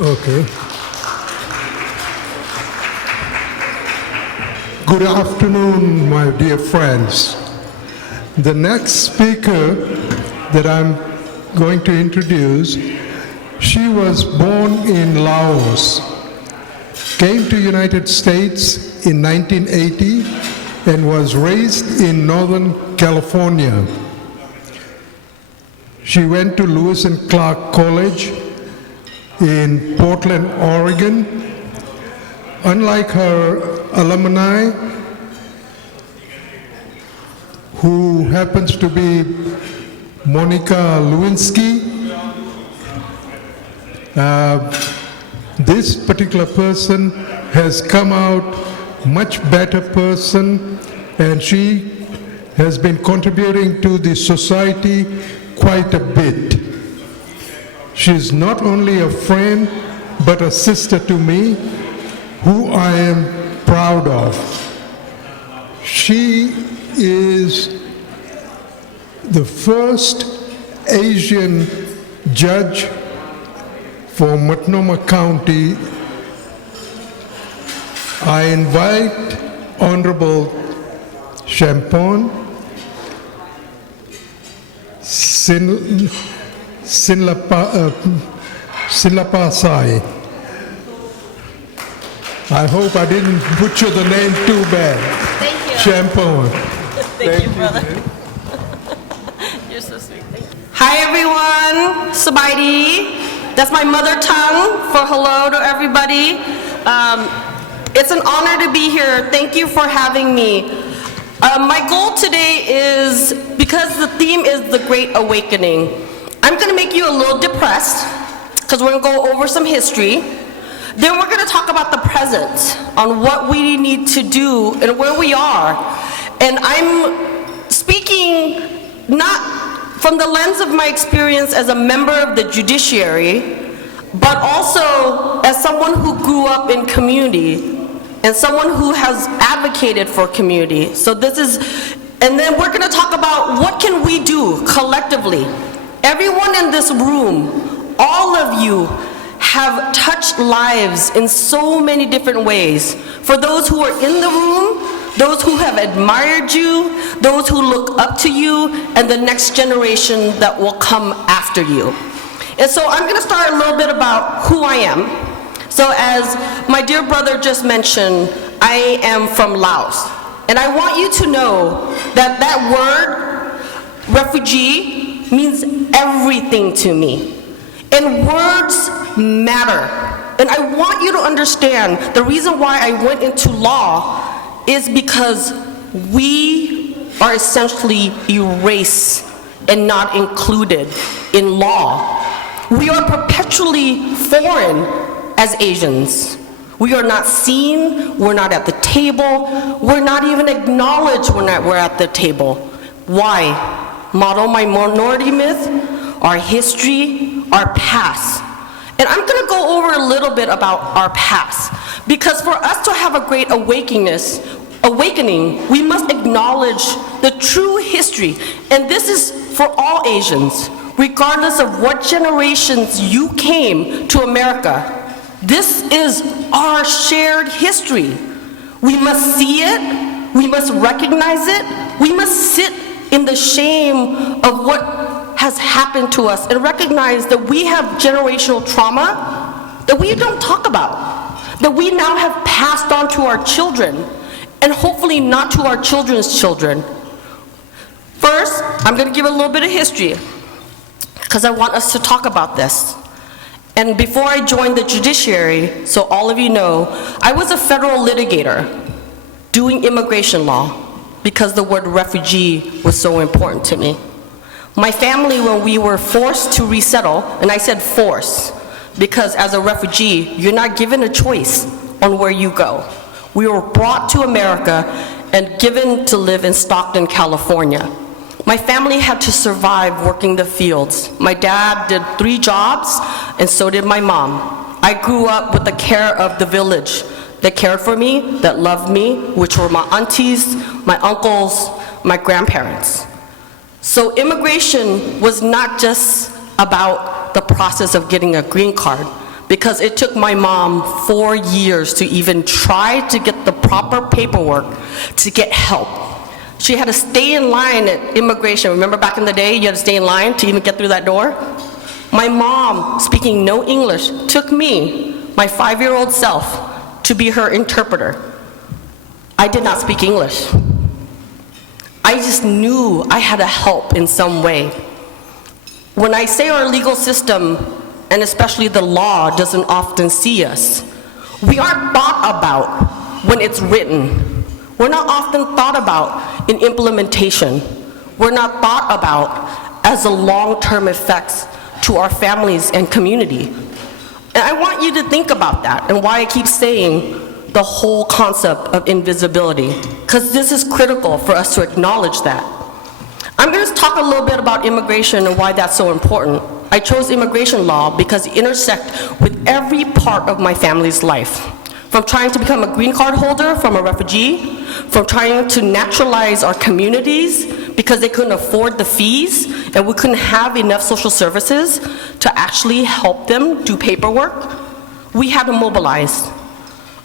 Okay. Good afternoon, my dear friends. The next speaker that I'm going to introduce, she was born in Laos, came to United States in 1980, and was raised in Northern California. She went to Lewis and Clark College in Portland, Oregon. Unlike her alumni, who happens to be Monica Lewinsky, this particular person has come out much better person, and she has been contributing to the society quite a bit. She's not only a friend, but a sister to me, who I am proud of. She is the first Asian judge for Multnomah County. I invite Honorable Chanpone, Sinlapasai. I hope I didn't butcher the name too bad. Thank you. Chanpone. Thank you, brother. You're so sweet. Thank you. Hi, everyone. Sabaidi. That's my mother tongue for hello to everybody. It's an honor to be here. Thank you for having me. My goal today is, because the theme is the Great Awakening, I'm going to make you a little depressed, because we're going to go over some history. Then we're going to talk about the present, on what we need to do and where we are. And I'm speaking not from the lens of my experience as a member of the judiciary, but also as someone who grew up in community and someone who has advocated for community. So this is, and then we're going to talk about what can we do collectively. Everyone in this room, all of you, have touched lives in so many different ways. For those who are in the room, those who have admired you, those who look up to you, and the next generation that will come after you. And so I'm going to start a little bit about who I am. So as my dear brother just mentioned, I am from Laos. And I want you to know that that word, refugee, means everything to me. And words matter. And I want you to understand the reason why I went into law is because we are essentially erased and not included in law. We are perpetually foreign as Asians. We are not seen, we're not at the table, we're not even acknowledged when we're at the table. Why? Model my minority myth, our history, our past. And I'm going to go over a little bit about our past, because for us to have a great awakening, we must acknowledge the true history. And this is for all Asians, regardless of what generations you came to America. This is our shared history. We must see it, we must recognize it, we must sit in the shame of what has happened to us and recognize that we have generational trauma that we don't talk about, that we now have passed on to our children, and hopefully not to our children's children. First, I'm going to give a little bit of history, because I want us to talk about this. And before I joined the judiciary, so all of you know, I was a federal litigator doing immigration law because the word refugee was so important to me. My family, when we were forced to resettle, and I said force, because as a refugee, you're not given a choice on where you go. We were brought to America and given to live in Stockton, California. My family had to survive working the fields. My dad did 3 jobs, and so did my mom. I grew up with the care of the village that cared for me, that loved me, which were my aunties, my uncles, my grandparents. So immigration was not just about the process of getting a green card, because it took my mom 4 years to even try to get the proper paperwork to get help. She had to stay in line at immigration. Remember back in the day, you had to stay in line to even get through that door? My mom, speaking no English, took me, my 5-year-old self, to be her interpreter. I did not speak English. I just knew I had to help in some way. When I say our legal system, and especially the law, doesn't often see us, we aren't thought about when it's written. We're not often thought about in implementation. We're not thought about as the long-term effects to our families and community. And I want you to think about that and why I keep saying the whole concept of invisibility, because this is critical for us to acknowledge that. I'm going to talk a little bit about immigration and why that's so important. I chose immigration law because it intersects with every part of my family's life. From trying to become a green card holder from a refugee, from trying to naturalize our communities because they couldn't afford the fees and we couldn't have enough social services to actually help them do paperwork, we had to mobilize.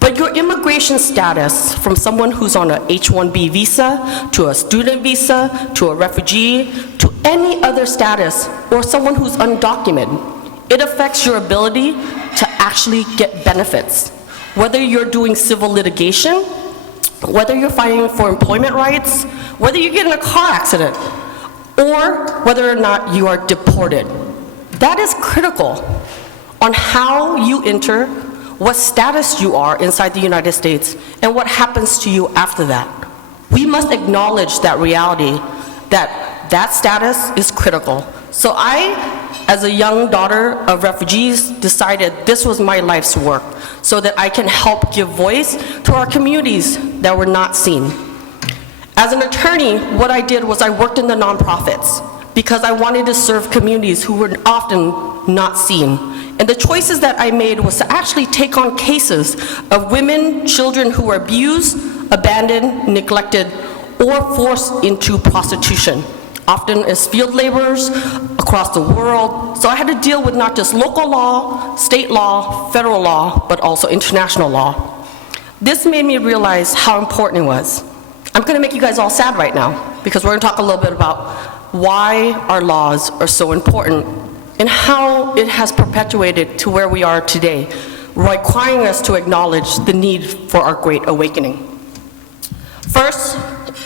But your immigration status, from someone who's on an H-1B visa, to a student visa, to a refugee, to any other status, or someone who's undocumented, it affects your ability to actually get benefits. Whether you're doing civil litigation, whether you're fighting for employment rights, whether you get in a car accident, or whether or not you are deported. That is critical on how you enter, what status you are inside the United States, and what happens to you after that. We must acknowledge that reality, that that status is critical. So I, as a young daughter of refugees, decided this was my life's work so that I can help give voice to our communities that were not seen. As an attorney, what I did was I worked in the nonprofits because I wanted to serve communities who were often not seen. And the choices that I made was to actually take on cases of women, children who were abused, abandoned, neglected, or forced into prostitution, often as field laborers across the world. So I had to deal with not just local law, state law, federal law, but also international law. This made me realize how important it was. I'm gonna make you guys all sad right now, because we're gonna talk a little bit about why our laws are so important and how it has perpetuated to where we are today, requiring us to acknowledge the need for our Great Awakening. First,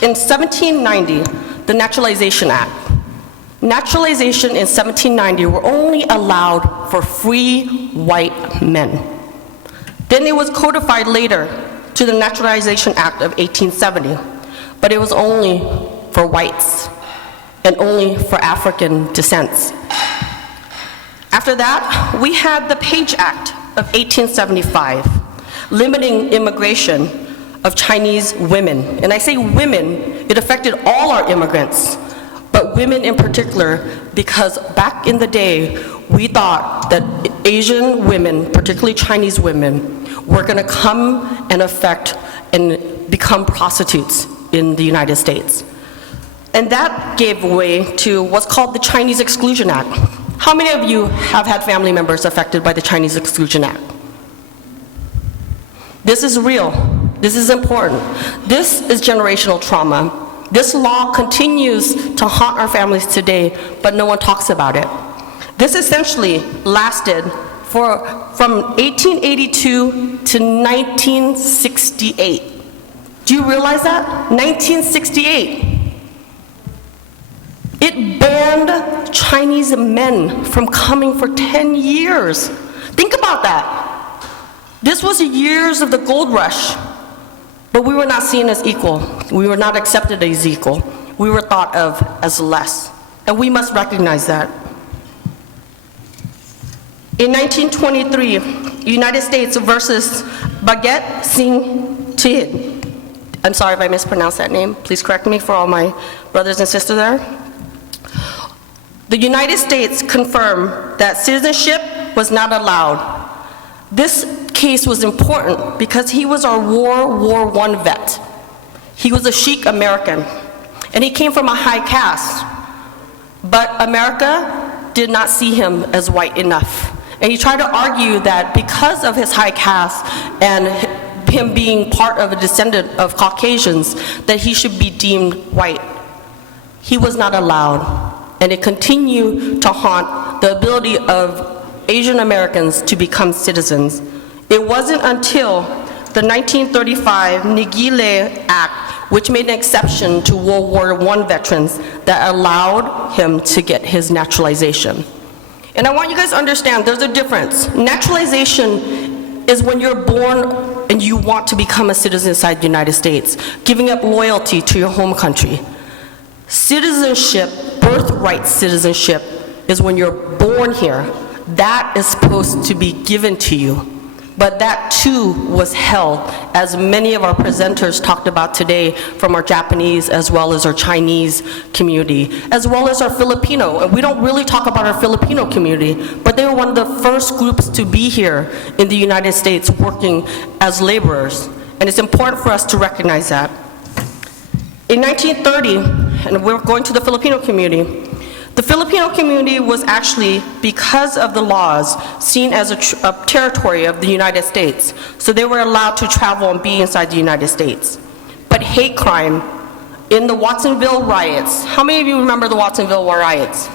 in 1790, the Naturalization Act. Naturalization in 1790 were only allowed for free white men. Then it was codified later to the Naturalization Act of 1870, but it was only for whites and only for African descents. After that, we had the Page Act of 1875, limiting immigration of Chinese women. And I say women, it affected all our immigrants, but women in particular, because back in the day, we thought that Asian women, particularly Chinese women, were gonna come and affect and become prostitutes in the United States. And that gave way to what's called the Chinese Exclusion Act. How many of you have had family members affected by the Chinese Exclusion Act? This is real. This is important. This is generational trauma. This law continues to haunt our families today, but no one talks about it. This essentially lasted from 1882 to 1968. Do you realize that? 1968. It banned Chinese men from coming for 10 years. Think about that. This was the years of the gold rush, but we were not seen as equal. We were not accepted as equal. We were thought of as less, and we must recognize that. In 1923, United States versus Baguette Singh Tid. I'm sorry if I mispronounced that name. Please correct me for all my brothers and sisters there. The United States confirmed that citizenship was not allowed. This case was important because he was our World War I vet. He was a Sikh American, and he came from a high caste. But America did not see him as white enough. And he tried to argue that because of his high caste and him being part of a descendant of Caucasians, that he should be deemed white. He was not allowed, and it continued to haunt the ability of Asian Americans to become citizens. It wasn't until the 1935 Nigile Act, which made an exception to World War I veterans, that allowed him to get his naturalization. And I want you guys to understand, there's a difference. Naturalization is when you're born and you want to become a citizen inside the United States, giving up loyalty to your home country. Citizenship, birthright citizenship, is when you're born here. That is supposed to be given to you. But that too was held, as many of our presenters talked about today, from our Japanese as well as our Chinese community, as well as our Filipino. And we don't really talk about our Filipino community, but they were one of the first groups to be here in the United States working as laborers. And it's important for us to recognize that. In 1930, and we're going to the Filipino community, the Filipino community was actually, because of the laws, seen as a territory of the United States. So they were allowed to travel and be inside the United States. But hate crime in the Watsonville riots, how many of you remember the Watsonville riots?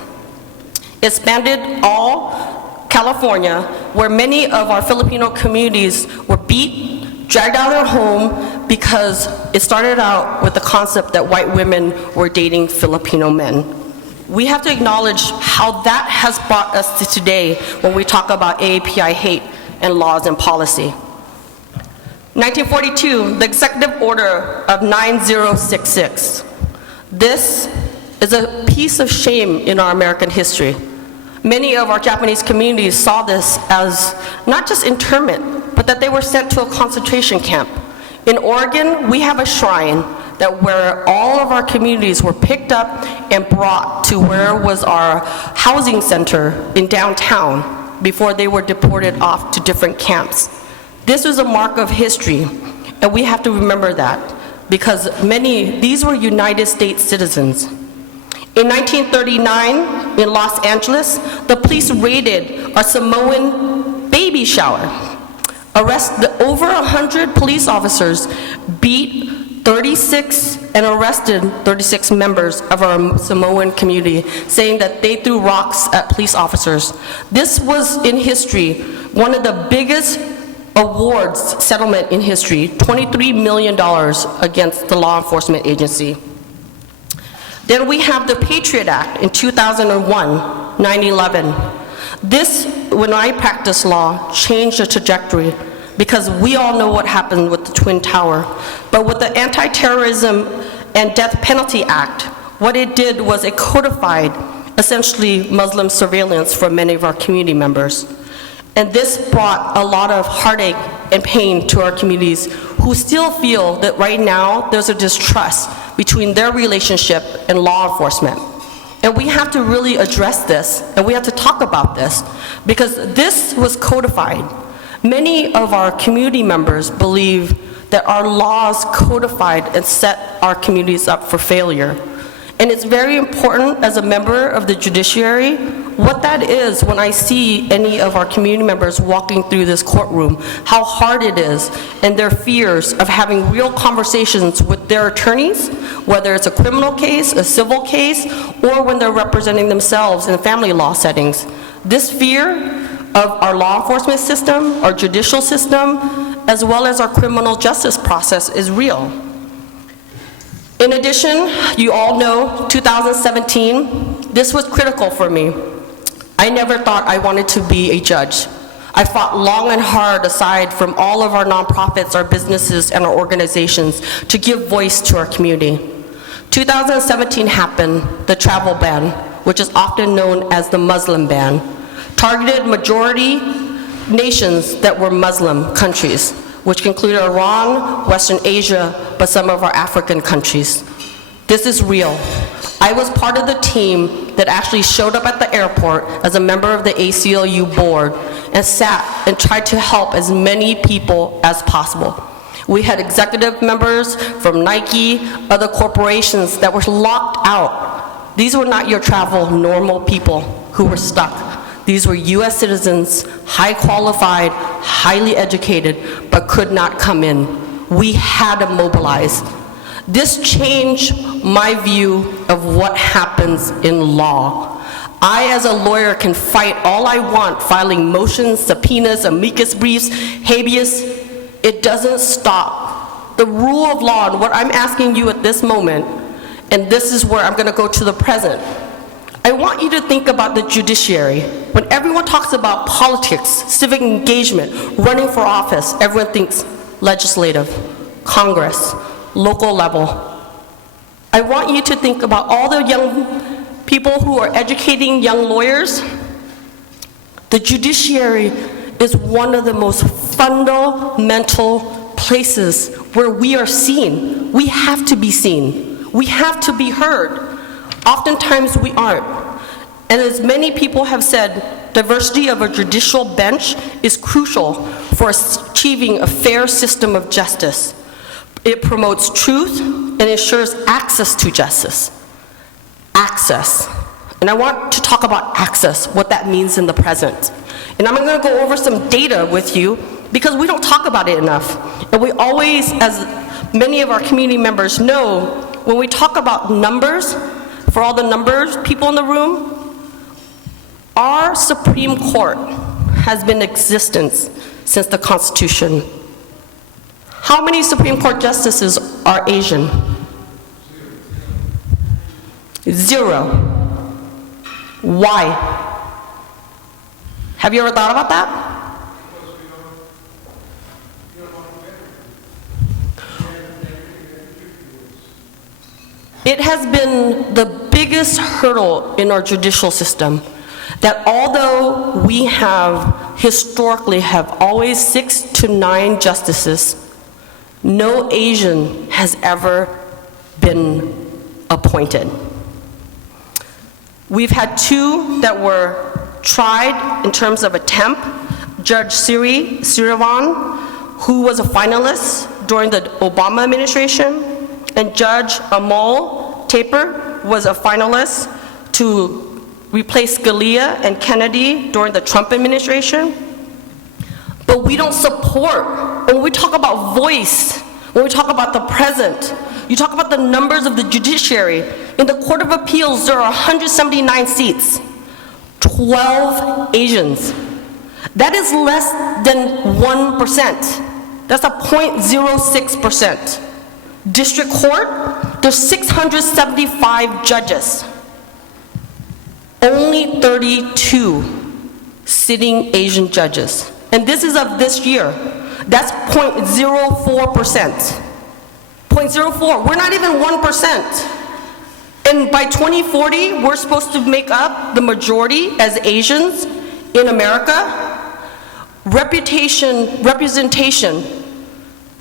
It spanned all California, where many of our Filipino communities were beat, dragged out of their home, because it started out with the concept that white women were dating Filipino men. We have to acknowledge how that has brought us to today when we talk about AAPI hate and laws and policy. 1942, the Executive Order of 9066. This is a piece of shame in our American history. Many of our Japanese communities saw this as not just internment, but that they were sent to a concentration camp. In Oregon, we have a shrine that where all of our communities were picked up and brought to where was our housing center in downtown before they were deported off to different camps. This was a mark of history, and we have to remember that, because these were United States citizens. In 1939, in Los Angeles, the police raided a Samoan baby shower. Over 100 police officers beat 36 and arrested 36 members of our Samoan community, saying that they threw rocks at police officers. This was, in history, one of the biggest awards settlement in history, $23 million against the law enforcement agency. Then we have the Patriot Act in 2001, 9/11. This, when I practiced law, changed the trajectory, because we all know what happened with the Twin Tower. But with the Anti-Terrorism and Death Penalty Act, what it did was it codified essentially Muslim surveillance for many of our community members. And this brought a lot of heartache and pain to our communities, who still feel that right now there's a distrust between their relationship and law enforcement. And we have to really address this, and we have to talk about this, because this was codified. Many of our community members believe that our laws codified and set our communities up for failure. And it's very important, as a member of the judiciary, what that is when I see any of our community members walking through this courtroom, how hard it is, and their fears of having real conversations with their attorneys, whether it's a criminal case, a civil case, or when they're representing themselves in family law settings. This fear of our law enforcement system, our judicial system, as well as our criminal justice process is real. In addition, you all know, 2017, this was critical for me. I never thought I wanted to be a judge. I fought long and hard, aside from all of our nonprofits, our businesses, and our organizations, to give voice to our community. 2017 happened, the travel ban, which is often known as the Muslim ban, targeted majority nations that were Muslim countries, which included Iran, Western Asia, but some of our African countries. This is real. I was part of the team that actually showed up at the airport as a member of the ACLU board and sat and tried to help as many people as possible. We had executive members from Nike, other corporations that were locked out. These were not your travel normal people who were stuck. These were US citizens, high qualified, highly educated, but could not come in. We had to mobilize. This changed my view of what happens in law. I, as a lawyer, can fight all I want, filing motions, subpoenas, amicus briefs, habeas. It doesn't stop. The rule of law, and what I'm asking you at this moment, and this is where I'm going to go to the present. I want you to think about the judiciary. When everyone talks about politics, civic engagement, running for office, everyone thinks legislative, Congress, local level. I want you to think about all the young people who are educating young lawyers. The judiciary is one of the most fundamental places where we are seen. We have to be seen. We have to be heard. Oftentimes we aren't. And as many people have said, diversity of a judicial bench is crucial for achieving a fair system of justice. It promotes truth and ensures access to justice. Access. And I want to talk about access, what that means in the present. And I'm going to go over some data with you because we don't talk about it enough. And we always, as many of our community members know, when we talk about numbers, for all the numbers, people in the room, our Supreme Court has been in existence since the Constitution. How many Supreme Court justices are Asian? 0. Why? Have you ever thought about that? It has been the biggest hurdle in our judicial system that although we have historically have always 6 to 9 justices, no Asian has ever been appointed. We've had 2 that were tried in terms of attempt. Judge Sirivan, who was a finalist during the Obama administration, and Judge Amol Taper was a finalist to replace Scalia and Kennedy during the Trump administration. But we don't support, when we talk about voice, when we talk about the present, you talk about the numbers of the judiciary. In the Court of Appeals, there are 179 seats, 12 Asians. That is less than 1%. That's a 0.06%. District Court, there's 675 judges. Only 32 sitting Asian judges. And this is of this year. That's 0.04%. 0.04, we're not even 1%. And by 2040, we're supposed to make up the majority as Asians in America. Representation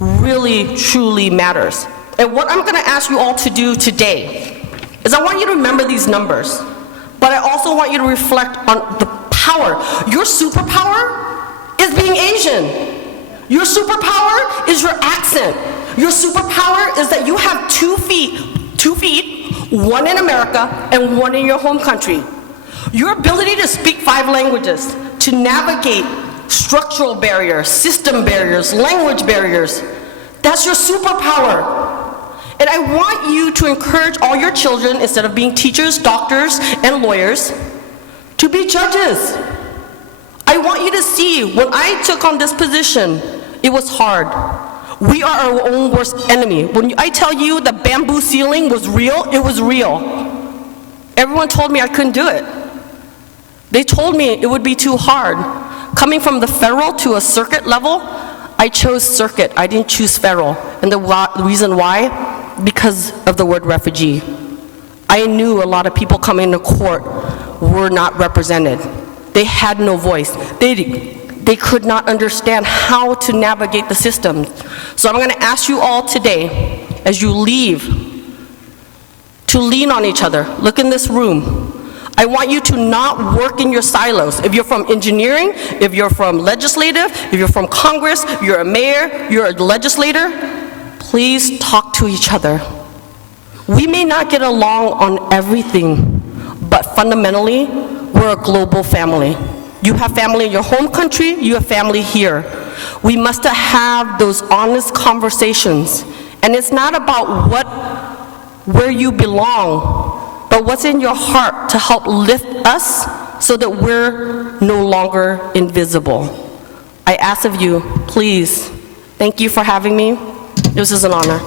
really, truly matters. And what I'm gonna ask you all to do today is I want you to remember these numbers, but I also want you to reflect on the power. Your superpower is being Asian. Your superpower is your accent. Your superpower is that you have 2 feet, one in America and one in your home country. Your ability to speak 5 languages, to navigate structural barriers, system barriers, language barriers, that's your superpower. And I want you to encourage all your children, instead of being teachers, doctors, and lawyers, to be judges. I want you to see, when I took on this position, it was hard. We are our own worst enemy. When I tell you the bamboo ceiling was real, it was real. Everyone told me I couldn't do it. They told me it would be too hard. Coming from the federal to a circuit level, I chose circuit, I didn't choose federal. And the reason why? Because of the word refugee. I knew a lot of people coming to court were not represented. They had no voice. They could not understand how to navigate the system. So I'm gonna ask you all today, as you leave, to lean on each other. Look in this room. I want you to not work in your silos. If you're from engineering, if you're from legislative, if you're from Congress, you're a mayor, you're a legislator, please talk to each other. We may not get along on everything, but fundamentally, we're we're a global family. You have family in your home country, you have family here. We must have those honest conversations. And it's not about where you belong, but what's in your heart to help lift us so that we're no longer invisible. I ask of you, please, thank you for having me. This is an honor.